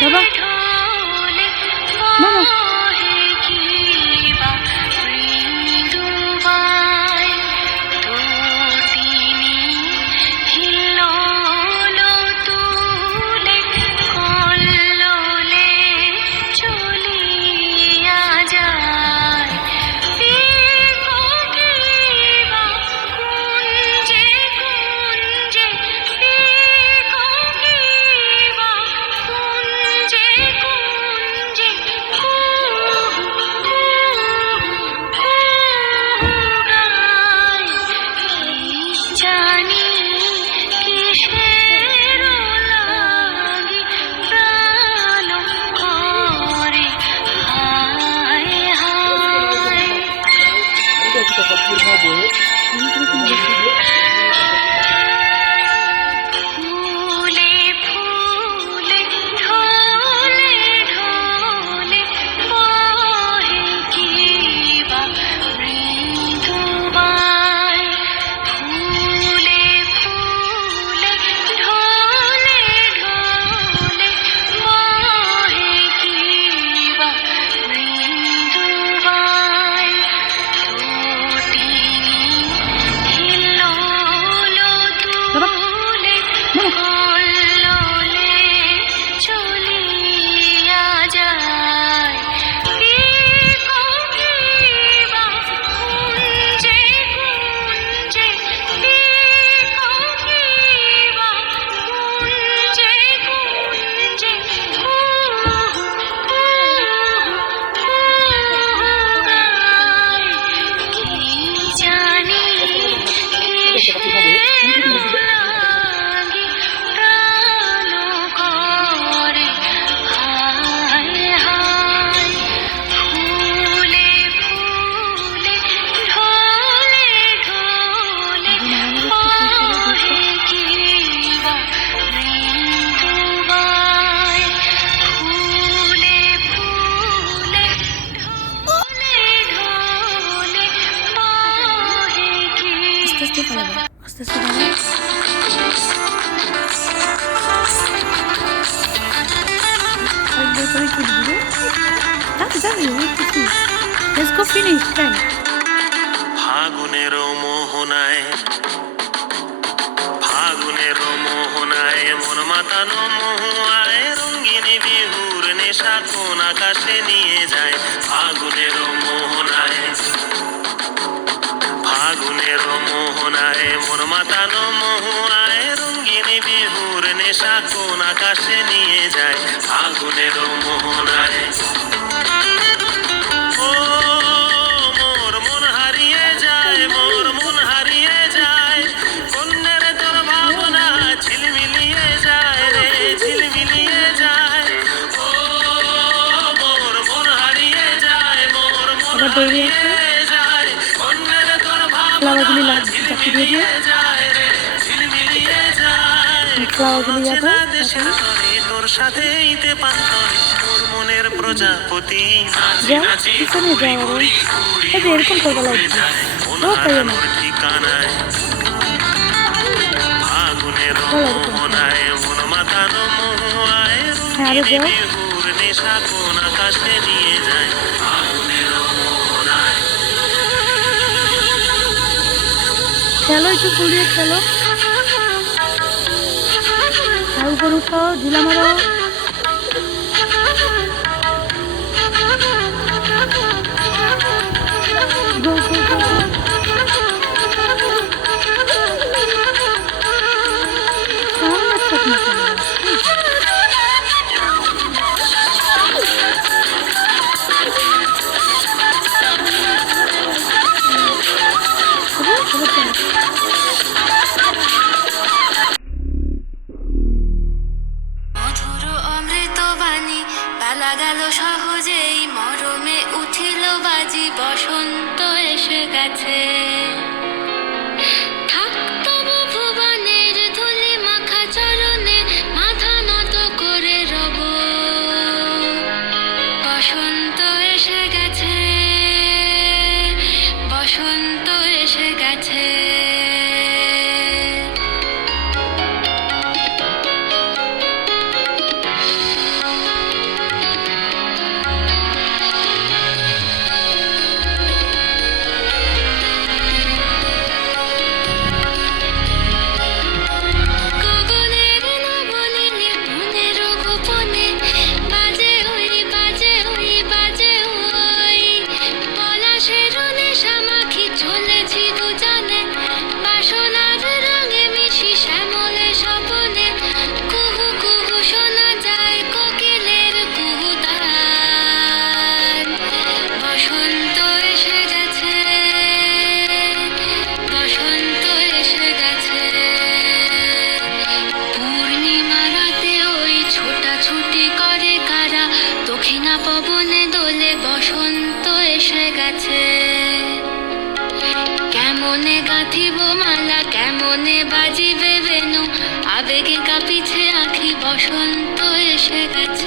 বাবা মামা আস্তে আস্তে Let's go finish, friend. ফাগুনের মোহনায় মন মাতানো মহুয়ায় রঙিনী বিহুর নেশা কোন আকাশে নিয়ে যায় ফাগুনের মোহনায় মন মাতানো মহুয়ায় রঙিনী বিহুর নেশা কোন আকাশে নিয়ে যায় ফাগুনের মোহনায় দৌড়ে ফ্লাওয়ারগুলি চাকরি দিয়ে দিয়ে ফ্লাওয়ারগুলি যাবো তোর সাথে মনের প্রজাপতি পিছনে যাওয়া এরকম করবো লাগছে ও তাই না ঠিকানায় ফাগুনের মোহনায় মন মাতানো মহুয়ায় বিহুর নেশা কোন আকাশে নিয়ে যায় খেলো একটু ফুল দিয়ে খেলো আর উপর উঠো ঝুলা মারো পালা গেল সহজেই মরমে উঠিল বাজি বসন্ত এসে গেছে থাকতব ভুবনের ধুলি মাখা চরণে মাথা নত করে রব বসন্ত এসে গেছে বসন্ত এসে গেছে গাঁথিব মালা কেমনে বাজিবে বেনু আবেগে কাঁপিছে আখি বসন্ত এসে গেছে